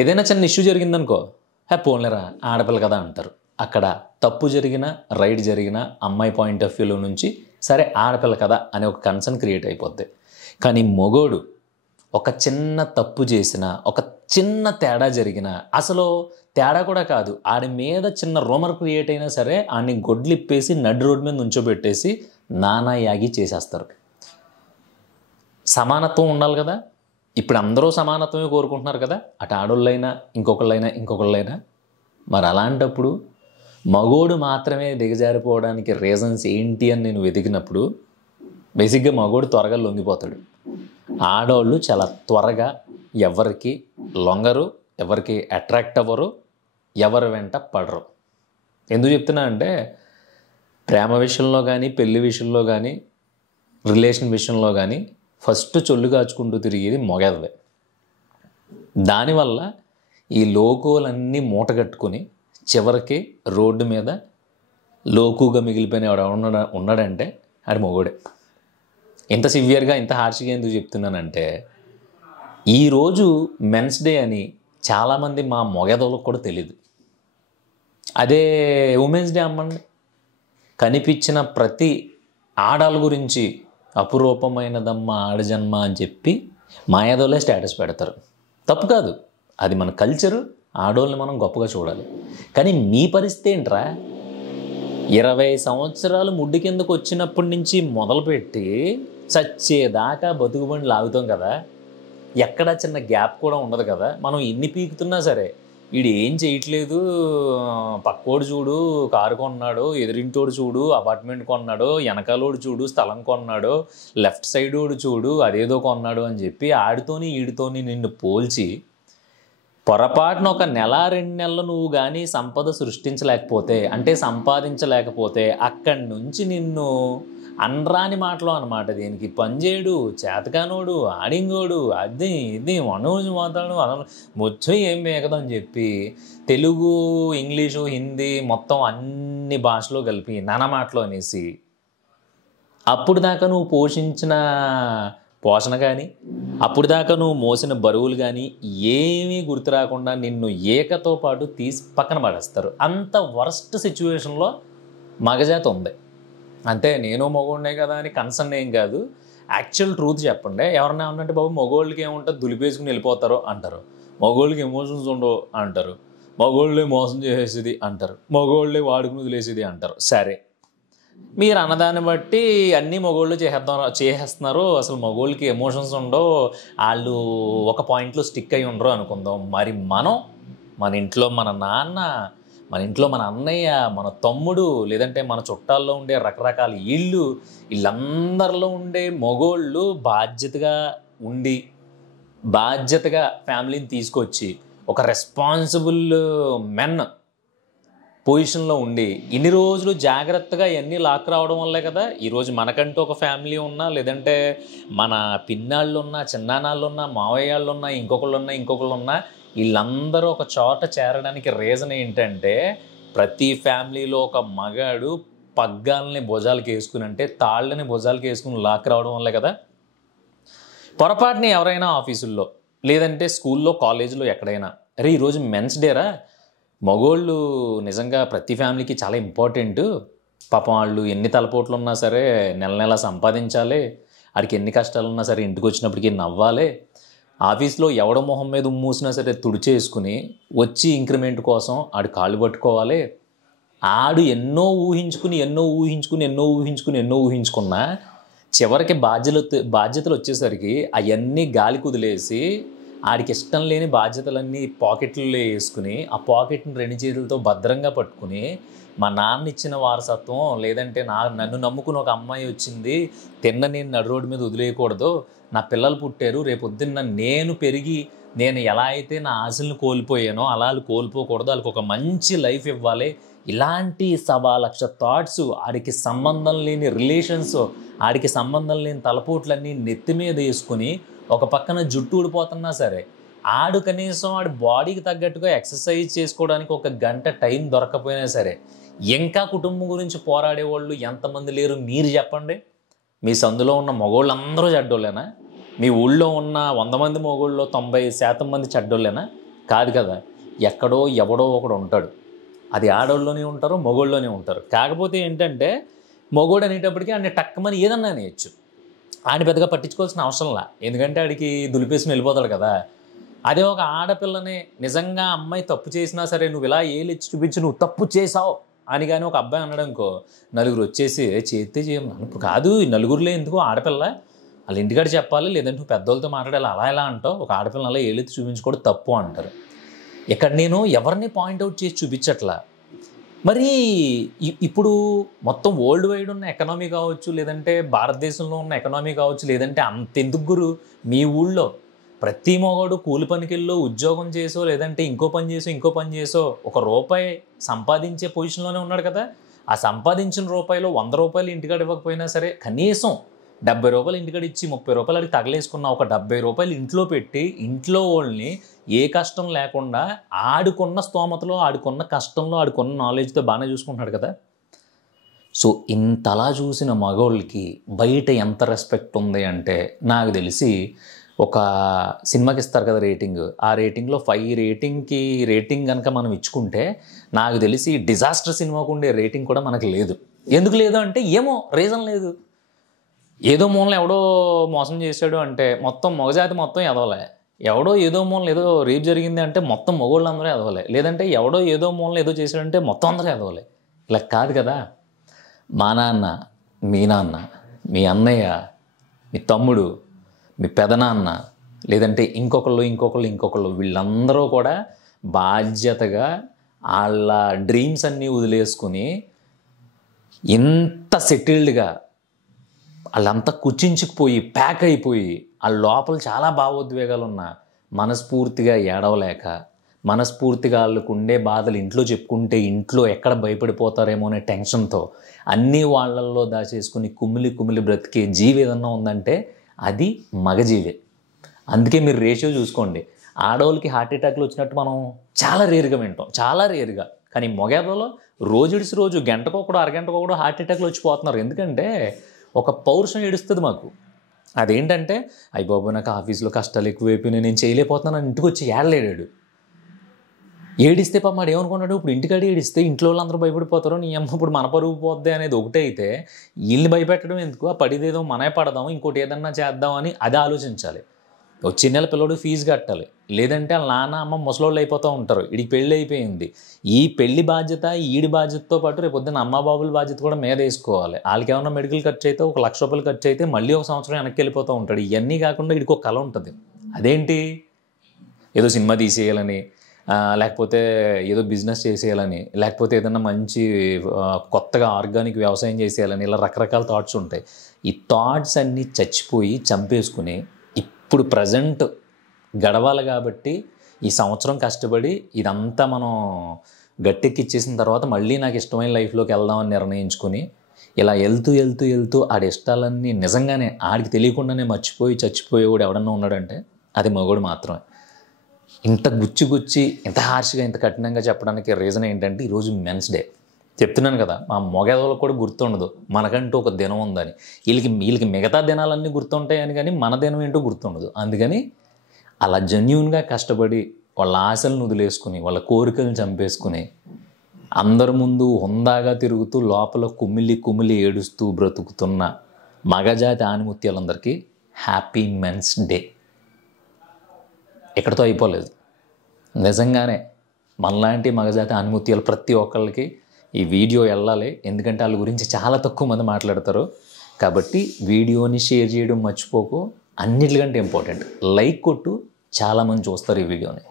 ఏదైనా చిన్న ఇష్యూ జరిగిందనుకో, పోన్లేరా ఆడపిల్ల కదా అంటారు. అక్కడ తప్పు జరిగినా, రైట్ జరిగినా అమ్మాయి పాయింట్ ఆఫ్ వ్యూలో నుంచి సరే ఆడపిల్ల కదా అనే ఒక కన్సర్న్ క్రియేట్ అయిపోద్ది. కానీ మొగోడు ఒక చిన్న తప్పు చేసినా, ఒక చిన్న తేడా జరిగినా, అసలు తేడా కూడా కాదు, ఆడి మీద చిన్న రూమర్ క్రియేట్ అయినా సరే ఆడిని గొడ్లిప్పేసి నడి రోడ్డు మీద నుంచోబెట్టేసి నానా యాగి చేసేస్తారు. సమానత్వం ఉండాలి కదా. ఇప్పుడు అందరూ సమానత్వమే కోరుకుంటున్నారు కదా, అటు ఆడోళ్ళైనా ఇంకొకళ్ళైనా. మరి అలాంటప్పుడు మగోడు మాత్రమే దిగజారిపోవడానికి రీజన్స్ ఏంటి అని నేను వెతికినప్పుడు బేసిక్గా మగోడు త్వరగా లొంగిపోతాడు. ఆడవాళ్ళు చాలా త్వరగా ఎవరికి లొంగరు, ఎవరికి అట్రాక్ట్ అవ్వరు, ఎవరి వెంట పడరు. ఎందుకు చెప్తున్నా అంటే ప్రేమ విషయంలో కానీ, పెళ్లి విషయంలో కానీ, రిలేషన్ విషయంలో కానీ ఫస్ట్ చొల్లు కాచుకుంటూ తిరిగేది మొగేదవే. దానివల్ల ఈ లోకులన్నీ మూటగట్టుకొని చివరికి రోడ్డు మీద లోకుగా మిగిలిపోయిన ఉన్నాడంటే ఆడి మొగోడే. ఇంత సివియర్గా, ఇంత హార్ష్గా ఎందుకు చెప్తున్నానంటే ఈరోజు మెన్స్ డే అని చాలామంది మా మొగేదవులకు కూడా తెలీదు. అదే ఉమెన్స్ డే అమ్మండి, కనిపించిన ప్రతి ఆడాల గురించి అపురూపమైనదమ్మ ఆడజన్మ అని చెప్పి మాయాదోలే స్టేటస్ పెడతారు. తప్పు కాదు, అది మన కల్చరు, ఆడోళ్ళని మనం గొప్పగా చూడాలి. కానీ మీ పరిస్థితి ఏంట్రా? 20 సంవత్సరాలు ముడ్డి కిందకు వచ్చినప్పటి నుంచి మొదలుపెట్టి చచ్చేదాకా బతుకుబండి లాగుతాం కదా, ఎక్కడ చిన్న గ్యాప్ కూడా ఉండదు కదా. మనం ఎన్ని పీకుతున్నా సరే వీడు ఏం చేయట్లేదు, పక్కోడు చూడు కారు కొన్నాడు, ఎదురింటోడు చూడు అపార్ట్మెంట్ కొన్నాడు, వెనకాలోడు చూడు స్థలం కొన్నాడు, లెఫ్ట్ సైడోడు చూడు అదేదో కొన్నాడు అని చెప్పి ఆడితోని ఈడితోని నిన్ను పోల్చి పొరపాటున ఒక నెల 2 నెలలు నువ్వు కానీ సంపద సృష్టించలేకపోతే, అంటే సంపాదించలేకపోతే అక్కడి నుంచి నిన్ను అనరాని మాటలు అనమాట. దీనికి పనిచేయడు, చేతకానోడు, ఆడింగోడు, అది ఇది మనోజు మాట్లాడు మొత్తం ఏం మేకదని చెప్పి తెలుగు, ఇంగ్లీషు, హిందీ మొత్తం అన్ని భాషలో కలిపి నానా మాటలు అనేసి అప్పుడు దాకా నువ్వు పోషించిన పోషణ కానీ, అప్పుడు దాకా నువ్వు మోసిన బరువులు కానీ ఏమీ గుర్తు రాకుండా నిన్ను ఏకతో పాటు తీసి పక్కన పడేస్తారు. అంత వర్స్ట్ సిచ్యువేషన్లో మగజాతి ఉంది. అంతే, నేను మగోడినే కదా అని కన్సర్న్ ఏం కాదు, యాక్చువల్ ట్రూత్ చెప్పండి. ఎవరన్నా ఏమన్నంటే బాబు మగోళ్ళకి ఏముంటుంది దులిపేసుకుని వెళ్ళిపోతారో అంటారు, మగోళ్ళకి ఎమోషన్స్ ఉండవు అంటారు, మగోళ్ళే మోసం చేసేది అంటారు, మగోళ్ళే వాడుకుని వదిలేసేది అంటారు. సరే, మీరు అన్నదాన్ని బట్టి అన్నీ మగోళ్ళు చేసేస్తున్నారు, అసలు మగోళ్ళకి ఎమోషన్స్ ఉండవు, వాళ్ళు ఒక పాయింట్లో స్టిక్ అయి ఉండరు అనుకుందాం. మరి మన ఇంట్లో మన నాన్న, మన ఇంట్లో మన అన్నయ్య, మన తమ్ముడు, లేదంటే మన చుట్టాల్లో ఉండే రకరకాల వీళ్ళందరిలో ఉండే మగోళ్ళు బాధ్యతగా ఉండి, బాధ్యతగా ఫ్యామిలీని తీసుకొచ్చి ఒక రెస్పాన్సిబుల్ మెన్ పొజిషన్లో ఉండి ఇన్ని రోజులు జాగ్రత్తగా ఇవన్నీ లాక్ రావడం వల్లే కదా ఈరోజు మనకంటూ ఒక ఫ్యామిలీ ఉన్నా, లేదంటే మన పిన్నాళ్ళు ఉన్నా, చిన్నానాళ్ళు ఉన్నా, మావయ్యాళ్ళు ఉన్నా, ఇంకొకళ్ళు ఉన్నా వీళ్ళందరూ ఒక చోట చేరడానికి రీజన్ ఏంటంటే ప్రతి ఫ్యామిలీలో ఒక మగాడు పగ్గాలని భుజాలకు వేసుకుని, అంటే తాళ్ళని భుజాలకు వేసుకుని లాక్ రావడం వల్లే కదా. పొరపాటుని ఎవరైనా ఆఫీసుల్లో, లేదంటే స్కూల్లో, కాలేజీలో ఎక్కడైనా అరే ఈరోజు మెన్స్ డేరా, మగోళ్ళు నిజంగా ప్రతి ఫ్యామిలీకి చాలా ఇంపార్టెంట్, పాపం వాళ్ళు ఎన్ని తలపోట్లు ఉన్నా సరే నెల సంపాదించాలి, వాడికి ఎన్ని కష్టాలు ఉన్నా సరే ఇంటికి వచ్చినప్పటికీ నవ్వాలి, ఆఫీస్లో ఎవడ మొహం మీద ఉమ్మూసినా సరే తుడిచేసుకుని వచ్చి ఇంక్రిమెంట్ కోసం ఆడు కాళ్ళు పట్టుకోవాలి. ఆడు ఎన్నో ఊహించుకున్నా చివరికి బాధ్యతలు వచ్చేసరికి అవన్నీ గాలి కుదిలేసి ఆడికి ఇష్టం లేని బాధ్యతలన్నీ పాకెట్లలో వేసుకుని ఆ పాకెట్ని 2 చేతులతో భద్రంగా పట్టుకుని మా నాన్న ఇచ్చిన వారసత్వం, లేదంటే నన్ను నమ్ముకుని ఒక అమ్మాయి వచ్చింది, నేను నడు రోడ్డు మీద వదిలేయకూడదు, నా పిల్లలు పుట్టారు, రేపొద్దున్న నేను పెరిగి నేను ఎలా అయితే నా ఆశలను కోల్పోయానో అలా వాళ్ళు కోల్పోకూడదు, వాళ్ళకి ఒక మంచి లైఫ్ ఇవ్వాలి, ఇలాంటి 1,00,000 థాట్స్, ఆడికి సంబంధం లేని రిలేషన్స్, ఆడికి సంబంధం లేని తలపోట్లన్నీ నెత్తి మీద వేసుకుని ఒక పక్కన జుట్టు ఊడిపోతున్నా సరే ఆడు కనీసం ఆడి బాడీకి తగ్గట్టుగా ఎక్సర్సైజ్ చేసుకోవడానికి 1 గంట టైం దొరకపోయినా సరే ఇంకా కుటుంబం గురించి పోరాడేవాళ్ళు ఎంతమంది లేరు మీరు చెప్పండి. మీ సందులో ఉన్న మగోళ్ళందరూ చెడ్డోళ్ళేనా? మీ ఊళ్ళో ఉన్న 100 మంది మగోళ్ళలో 90% మంది చెడ్డోళ్ళేనా? కాదు కదా, ఎక్కడో ఎవడో ఒకడు ఉంటాడు. అది ఆడోళ్ళలోనే ఉంటారు, మగోళ్ళలోనే ఉంటారు. కాకపోతే ఏంటంటే మగోడు అనేటప్పటికీ ఆయన టక్కమని ఏదన్నా అనేయచ్చు. ఆయన పెద్దగా పట్టించుకోవాల్సిన అవసరంలా, ఎందుకంటే ఆడికి దులిపేసుకుని వెళ్ళిపోతాడు కదా. అదే ఒక ఆడపిల్లని నిజంగా అమ్మాయి తప్పు చేసినా సరే నువ్వు ఇలా ఏలిచ్చి చూపించి నువ్వు తప్పు చేసావు అని కానీ ఒక అబ్బాయి అనడానికో నలుగురు వచ్చేసి చేస్తే చేయము. ఇప్పుడు కాదు, ఈ నలుగురులో ఎందుకు ఆడపిల్ల వాళ్ళ ఇంటికాడ చెప్పాలి, లేదంటే నువ్వు పెద్దోళ్ళతో మాట్లాడాలి, అలా ఎలా అంటావు, ఒక ఆడపిల్లని అలా ఏలెత్తి చూపించుకోవడం తప్పు అంటారు. ఇక్కడ నేను ఎవరిని పాయింట్అవుట్ చేసి చూపించట్లా. మరి ఇప్పుడు మొత్తం వరల్డ్ వైడ్ ఉన్న ఎకనామీ కావచ్చు, లేదంటే భారతదేశంలో ఉన్న ఎకనామీ కావచ్చు, లేదంటే అంతెందుకు గురు, మీ ఊళ్ళో ప్రతి మొగాడు కూలి పనికెళ్ళో ఉద్యోగం చేసో లేదంటే ఇంకో పని చేసో ₹1 సంపాదించే పొజిషన్లోనే ఉన్నాడు కదా. ఆ సంపాదించిన రూపాయలు ₹100 ఇంటికాడ ఇవ్వకపోయినా సరే కనీసం ₹70 ఇంటికాడ ఇచ్చి ₹30 అడిగి తగలేసుకున్న ఒక ₹70 ఇంట్లో పెట్టి ఇంట్లో వాళ్ళని ఏ కష్టం లేకుండా ఆడుకున్న స్తోమతలో, ఆడుకున్న కష్టంలో, ఆడుకున్న నాలెడ్జ్తో బాగానే చూసుకుంటున్నాడు కదా. సో ఇంతలా చూసిన మగవాళ్ళకి బయట ఎంత రెస్పెక్ట్ ఉంది అంటే, నాకు తెలిసి ఒక సినిమాకి ఇస్తారు కదా రేటింగ్, ఆ రేటింగ్లో 5 రేటింగ్ కనుక మనం ఇచ్చుకుంటే నాకు తెలిసి డిజాస్టర్ సినిమాకు ఉండే రేటింగ్ కూడా మనకు లేదు. ఎందుకు లేదు అంటే ఏమో రీజన్ లేదు. ఏదో మూలన ఎవడో మోసం చేశాడు అంటే మొత్తం మగజాతి మొత్తం ఎదవలే, ఎవడో ఏదో మూలన ఏదో రేపు జరిగింది అంటే మొత్తం మగవాళ్ళు అందరూ ఎదవలే, లేదంటే ఎవడో ఏదో మూలన ఏదో చేశాడంటే మొత్తం అందరూ ఎదవలే. ఇలా కాదు కదా. మా నాన్న, మీ నాన్న, మీ అన్నయ్య, మీ తమ్ముడు, మీ పెదనాన్న, లేదంటే ఇంకొకళ్ళు వీళ్ళందరూ కూడా బాధ్యతగా వాళ్ళ డ్రీమ్స్ అన్నీ వదిలేసుకుని ఇంత సెటిల్డ్గా వాళ్ళంతా కుచించుకుపోయి ప్యాక్ అయిపోయి వాళ్ళ లోపల చాలా భావోద్వేగాలు ఉన్న మనస్ఫూర్తిగా ఏడవలేక, మనస్ఫూర్తిగా వాళ్ళకు ఉండే బాధలు ఇంట్లో చెప్పుకుంటే ఇంట్లో ఎక్కడ భయపడిపోతారేమో అనే టెన్షన్తో అన్నీ వాళ్ళల్లో దాచేసుకుని కుమిలి బ్రతికే జీవి ఏదన్నా ఉందంటే అది మగజీవే. అందుకే మీరు రేషియో చూసుకోండి, ఆడవాళ్ళకి హార్ట్ అటాక్లు వచ్చినట్టు మనం చాలా రేరుగా వింటాం, చాలా రేరుగా. కానీ మగవాళ్ళలో రోజుడిసి రోజు గంటకొకడు అరగంటకొకడు హార్ట్ అటాక్లు వచ్చిపోతున్నారు. ఎందుకంటే ఒక పౌరుషం ఏడుస్తుంది మాకు. అదేంటంటే అయ్య బాబు నాకు ఆఫీస్లో కష్టాలు ఎక్కువైపోయినాయి, నేను చేయలేకపోతున్నాను, ఇంటికి వచ్చి ఏడలేడాడు. ఏడిస్తే పాప మాడు ఏమనుకున్నాడు, ఇప్పుడు ఇంటికాడ ఏడిస్తే ఇంట్లో వాళ్ళందరూ భయపడిపోతారు, నీ అమ్మ ఇప్పుడు మన పరుగు పోద్ది అనేది ఒకటే అయితే వీళ్ళని భయపెట్టడం ఎందుకు, ఆ పడిదేదో మనమే పడదాం, ఇంకోటి ఏదన్నా చేద్దాం అని అది ఆలోచించాలి. వచ్చే నెల పిల్లడు ఫీజు కట్టాలి, లేదంటే వాళ్ళ నాన్న అమ్మ ముసలోళ్ళు అయిపోతూ ఉంటారు, వీడికి పెళ్ళి అయిపోయింది, ఈ పెళ్లి బాధ్యత ఈడి బాధ్యతతో పాటు రేపు పొద్దున్న అమ్మ బాబుల బాధ్యత కూడా మీద వేసుకోవాలి. వాళ్ళకి ఏమన్నా మెడికల్ ఖర్చు అయితే ₹1,00,000 ఖర్చు అయితే మళ్ళీ ఒక సంవత్సరం వెనక్కి వెళ్ళిపోతూ ఉంటాడు. ఇవన్నీ కాకుండా వీడికి ఒక కళ ఉంటుంది, అదేంటి ఏదో సినిమా తీసేయాలని, లేకపోతే ఏదో బిజినెస్ చేసేయాలని, లేకపోతే ఏదన్నా మంచి కొత్తగా ఆర్గానిక్ వ్యవసాయం చేసేయాలని, ఇలా రకరకాల థాట్స్ ఉంటాయి. ఈ థాట్స్ అన్నీ చచ్చిపోయి చంపేసుకుని ఇప్పుడు ప్రజెంట్ గడవాలి కాబట్టి ఈ సంవత్సరం కష్టపడి ఇదంతా మనం గట్టెక్కిచ్చేసిన తర్వాత మళ్ళీ నాకు ఇష్టమైన లైఫ్లోకి వెళ్దామని నిర్ణయించుకుని ఇలా వెళ్తూ ఆడి ఇష్టాలన్నీ నిజంగానే ఆడికి తెలియకుండానే మర్చిపోయి చచ్చిపోయేవాడు ఎవడన్నా ఉన్నాడంటే అది మగోడు మాత్రమే. ఇంత గుచ్చి ఇంత హార్ష్గా ఇంత కఠినంగా చెప్పడానికి రీజన్ ఏంటంటే ఈరోజు మెన్స్ డే. చెప్తున్నాను కదా, మా మగవాళ్ళకు కూడా గుర్తుండదు మనకంటూ ఒక దినం ఉందని. వీళ్ళకి మిగతా దినాలన్నీ గుర్తుంటాయని కానీ మన దినం ఏంటో గుర్తుండదు. అందుకని అలా జెన్యూన్గా కష్టపడి వాళ్ళ ఆశలను వదిలేసుకుని వాళ్ళ కోరికలను చంపేసుకుని అందరి ముందు హుందాగా తిరుగుతూ లోపల కుమిలి ఏడుస్తూ బ్రతుకుతున్న మగజాతి ఆనిముత్యాలందరికీ హ్యాపీ మెన్స్ డే. ఎక్కడితో అయిపోలేదు, నిజంగానే మనలాంటి మగజాతి ఆనిముత్యాలు ప్రతి ఒక్కళ్ళకి ఈ వీడియో వెళ్ళాలి. ఎందుకంటే వాళ్ళ గురించి చాలా తక్కువ మంది మాట్లాడతారు. కాబట్టి వీడియోని షేర్ చేయడం మర్చిపోకు. అన్నిటికంటే ఇంపార్టెంట్ లైక్ కొట్టు, చాలామంది చూస్తారు ఈ వీడియోని.